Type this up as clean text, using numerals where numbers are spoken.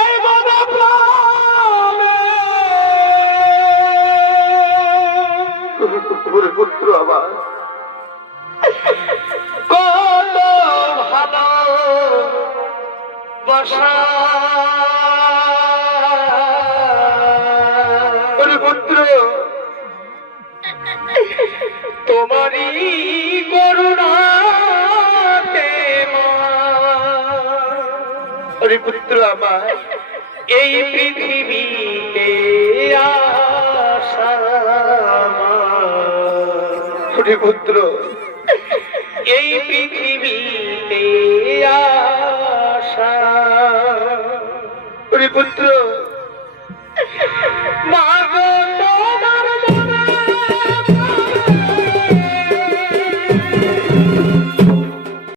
এই মনে প্রাণে পুত্র আমার কত ভালো বসা পুত্র তোমারই করুণাতে ওরে পুত্র আমার এই পৃথিবীতে আসা ওরে পুত্র এই পৃথিবীতে আসা ওরে পুত্র মাগো